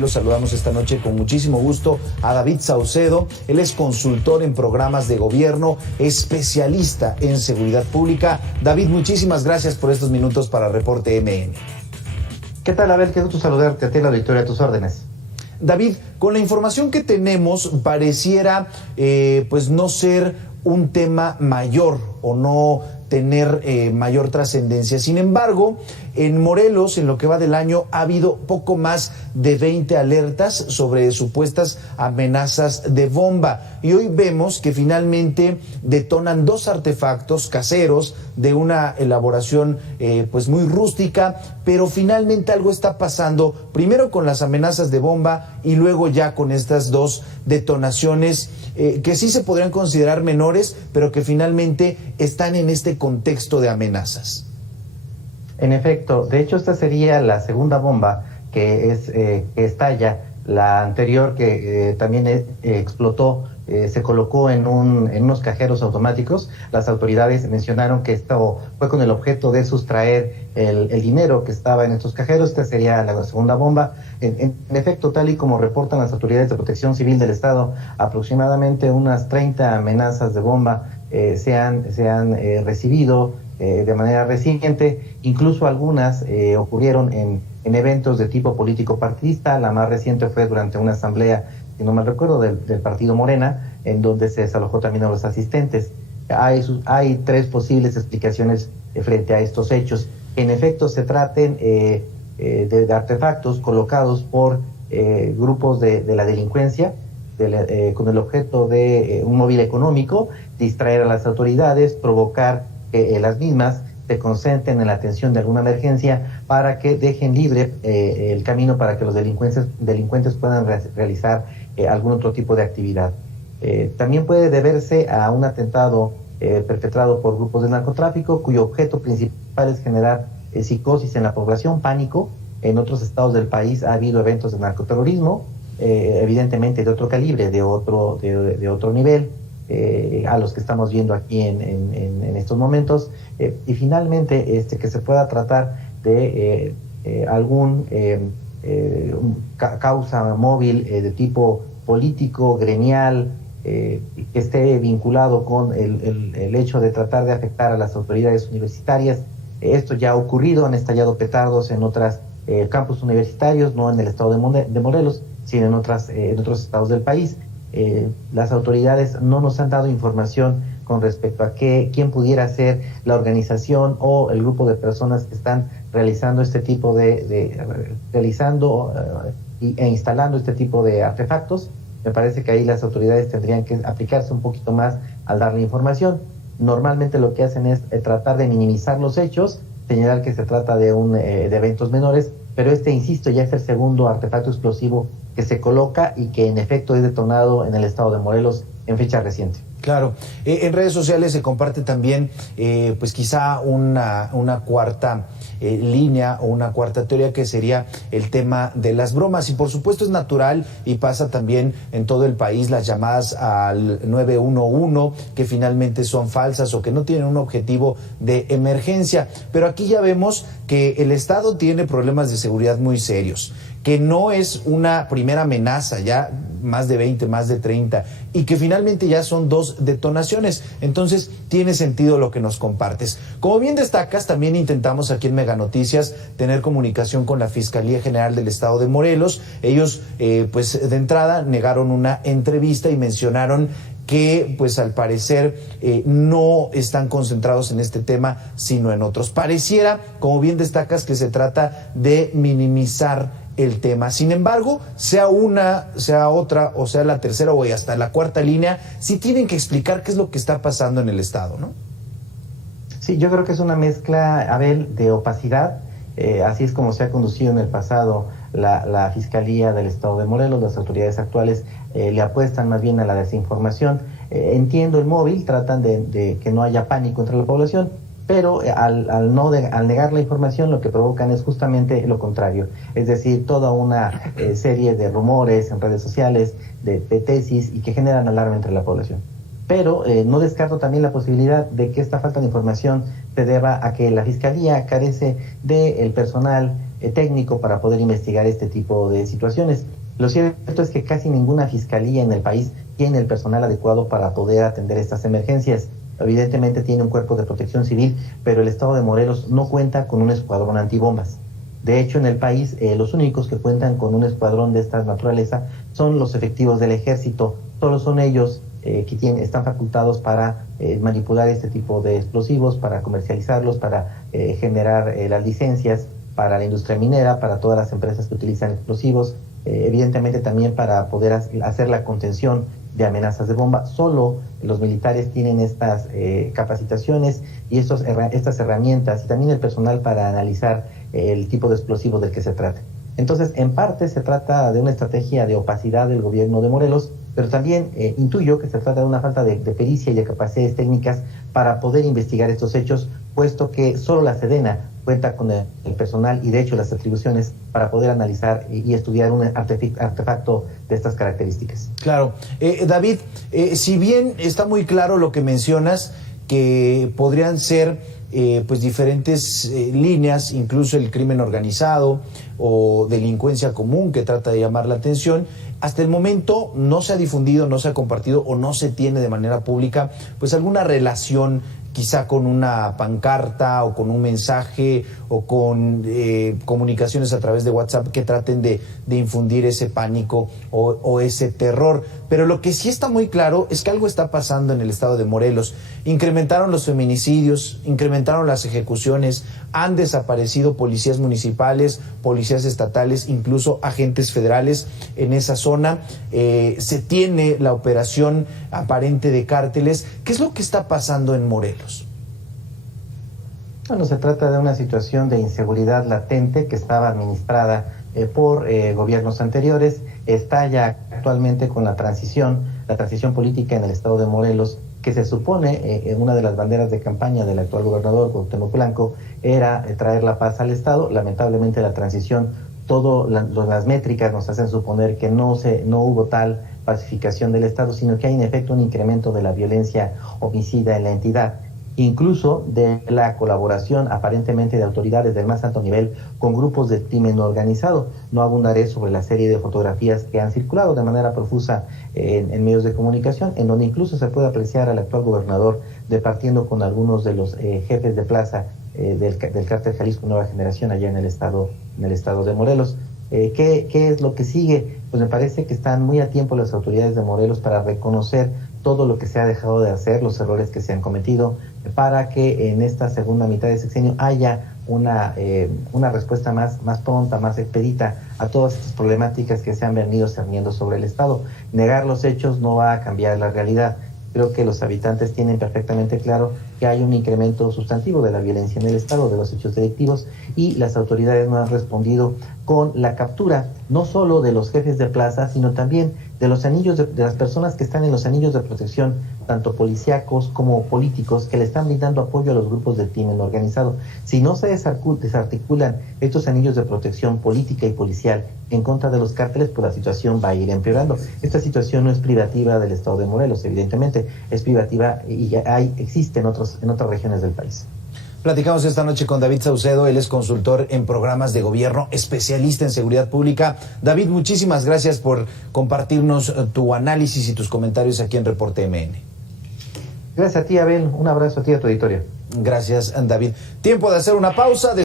Los saludamos esta noche con muchísimo gusto a David Saucedo. Él es consultor en programas de gobierno, especialista en seguridad pública. David, muchísimas gracias por estos minutos para Reporte MN. ¿Qué tal, Abel? Qué gusto saludarte a ti, la auditoría, a tus órdenes. David, con la información que tenemos, pareciera pues no ser un tema mayor o no tener mayor trascendencia. Sin embargo, en Morelos, en lo que va del año, ha habido poco más de 20 alertas sobre supuestas amenazas de bomba. Y hoy vemos que finalmente detonan 2 artefactos caseros de una elaboración pues muy rústica, pero finalmente algo está pasando, primero con las amenazas de bomba y luego ya con estas 2 detonaciones que sí se podrían considerar menores, pero que finalmente están en este contexto de amenazas. En efecto, de hecho esta sería la segunda bomba que estalla. La anterior que también explotó, se colocó en unos cajeros automáticos. Las autoridades mencionaron que esto fue con el objeto de sustraer el dinero que estaba en estos cajeros. Esta sería la segunda bomba. En efecto, tal y como reportan las autoridades de protección civil del Estado, aproximadamente unas 30 amenazas de bomba se han recibido de manera reciente. Incluso algunas ocurrieron en eventos de tipo político partidista. La más reciente fue durante una asamblea, si no mal recuerdo, del partido Morena, en donde se desalojó también a los asistentes. Hay 3 posibles explicaciones frente a estos hechos. En efecto, se traten de artefactos colocados por grupos de la delincuencia, con el objeto de un móvil económico, distraer a las autoridades, provocar que las mismas se concentren en la atención de alguna emergencia para que dejen libre el camino para que los delincuentes puedan realizar algún otro tipo de actividad. También puede deberse a un atentado perpetrado por grupos de narcotráfico, cuyo objeto principal es generar psicosis en la población, pánico. En otros estados del país ha habido eventos de narcoterrorismo, evidentemente de otro calibre, de otro nivel, a los que estamos viendo aquí en estos momentos, y finalmente que se pueda tratar de algún causa móvil de tipo político, gremial, que esté vinculado con el hecho de tratar de afectar a las autoridades universitarias. Esto ya ha ocurrido, han estallado petardos en otros campus universitarios, no en el estado de Morelos, sino en otros estados del país. Las autoridades no nos han dado información con respecto a quién pudiera ser la organización o el grupo de personas que están realizando este tipo e instalando este tipo de artefactos. Me parece que ahí las autoridades tendrían que aplicarse un poquito más al darle información. Normalmente lo que hacen es tratar de minimizar los hechos, señalar que se trata de eventos menores, pero insisto, ya es el segundo artefacto explosivo que se coloca y que en efecto es detonado en el estado de Morelos en fecha reciente. Claro, en redes sociales se comparte también pues quizá una cuarta línea o una cuarta teoría, que sería el tema de las bromas, y por supuesto es natural y pasa también en todo el país las llamadas al 911 que finalmente son falsas o que no tienen un objetivo de emergencia, pero aquí ya vemos que el Estado tiene problemas de seguridad muy serios, que no es una primera amenaza, ya más de 20, más de 30, y que finalmente ya son 2 detonaciones. Entonces tiene sentido lo que nos compartes. Como bien destacas, también intentamos aquí en Mega Noticias tener comunicación con la Fiscalía General del Estado de Morelos. Ellos pues de entrada negaron una entrevista y mencionaron que pues al parecer no están concentrados en este tema, sino en otros. Pareciera, como bien destacas, que se trata de minimizar el tema. Sin embargo, sea una, sea otra, o sea la tercera o hasta la cuarta línea, sí tienen que explicar qué es lo que está pasando en el Estado, ¿no? Sí, yo creo que es una mezcla, Abel, de opacidad. Así es como se ha conducido en el pasado la Fiscalía del Estado de Morelos. Las autoridades actuales le apuestan más bien a la desinformación. Entiendo el móvil, tratan de que no haya pánico entre la población, pero al negar la información lo que provocan es justamente lo contrario, es decir, toda una serie de rumores en redes sociales, de tesis, y que generan alarma entre la población. Pero no descarto también la posibilidad de que esta falta de información se deba a que la Fiscalía carece del personal técnico para poder investigar este tipo de situaciones. Lo cierto es que casi ninguna fiscalía en el país tiene el personal adecuado para poder atender estas emergencias. Evidentemente tiene un cuerpo de protección civil, pero el estado de Morelos no cuenta con un escuadrón antibombas. De hecho, en el país, los únicos que cuentan con un escuadrón de esta naturaleza son los efectivos del ejército. Solo son ellos que están facultados para manipular este tipo de explosivos, para comercializarlos, para generar las licencias para la industria minera, para todas las empresas que utilizan explosivos, evidentemente también para poder hacer la contención de amenazas de bomba. Solo los militares tienen estas capacitaciones y estas herramientas, y también el personal para analizar el tipo de explosivo del que se trata. Entonces, en parte se trata de una estrategia de opacidad del gobierno de Morelos, pero también intuyo que se trata de una falta de pericia y de capacidades técnicas para poder investigar estos hechos, puesto que solo la Sedena cuenta con el personal y de hecho las atribuciones para poder analizar y estudiar un artefacto de estas características. Claro. David, si bien está muy claro lo que mencionas, que podrían ser pues diferentes líneas, incluso el crimen organizado o delincuencia común que trata de llamar la atención, hasta el momento no se ha difundido, no se ha compartido o no se tiene de manera pública pues alguna relación quizá con una pancarta o con un mensaje o con comunicaciones a través de WhatsApp que traten de infundir ese pánico o ese terror. Pero lo que sí está muy claro es que algo está pasando en el estado de Morelos. Incrementaron los feminicidios, incrementaron las ejecuciones, han desaparecido policías municipales, policías estatales, incluso agentes federales en esa zona. Se tiene la operación aparente de cárteles. ¿Qué es lo que está pasando en Morelos? Bueno, se trata de una situación de inseguridad latente que estaba administrada por gobiernos anteriores. Está ya actualmente con la transición política en el estado de Morelos, que se supone una de las banderas de campaña del actual gobernador Cuauhtémoc Blanco era traer la paz al estado. Lamentablemente la transición, las métricas nos hacen suponer que no hubo tal pacificación del estado, sino que hay en efecto un incremento de la violencia homicida en la entidad, incluso de la colaboración aparentemente de autoridades del más alto nivel con grupos de crimen organizado. No abundaré sobre la serie de fotografías que han circulado de manera profusa en medios de comunicación, en donde incluso se puede apreciar al actual gobernador departiendo con algunos de los jefes de plaza del cártel Jalisco Nueva Generación allá en el estado de Morelos. ¿Qué es lo que sigue? Pues me parece que están muy a tiempo las autoridades de Morelos para reconocer todo lo que se ha dejado de hacer, los errores que se han cometido, para que en esta segunda mitad de sexenio haya una respuesta más pronta, más expedita a todas estas problemáticas que se han venido cerniendo sobre el Estado. Negar los hechos no va a cambiar la realidad. Creo que los habitantes tienen perfectamente claro que hay un incremento sustantivo de la violencia en el Estado, de los hechos delictivos, y las autoridades no han respondido con la captura, no solo de los jefes de plaza, sino también de los anillos de las personas que están en los anillos de protección, tanto policíacos como políticos, que le están brindando apoyo a los grupos del crimen organizado. Si no se desarticulan estos anillos de protección política y policial en contra de los cárteles, pues la situación va a ir empeorando. Esta situación no es privativa del estado de Morelos, evidentemente, es privativa y existe en otras regiones del país. Platicamos esta noche con David Saucedo, él es consultor en programas de gobierno, especialista en seguridad pública. David, muchísimas gracias por compartirnos tu análisis y tus comentarios aquí en Reporte MN. Gracias a ti, Abel. Un abrazo a ti y a tu auditorio. Gracias, David. Tiempo de hacer una pausa.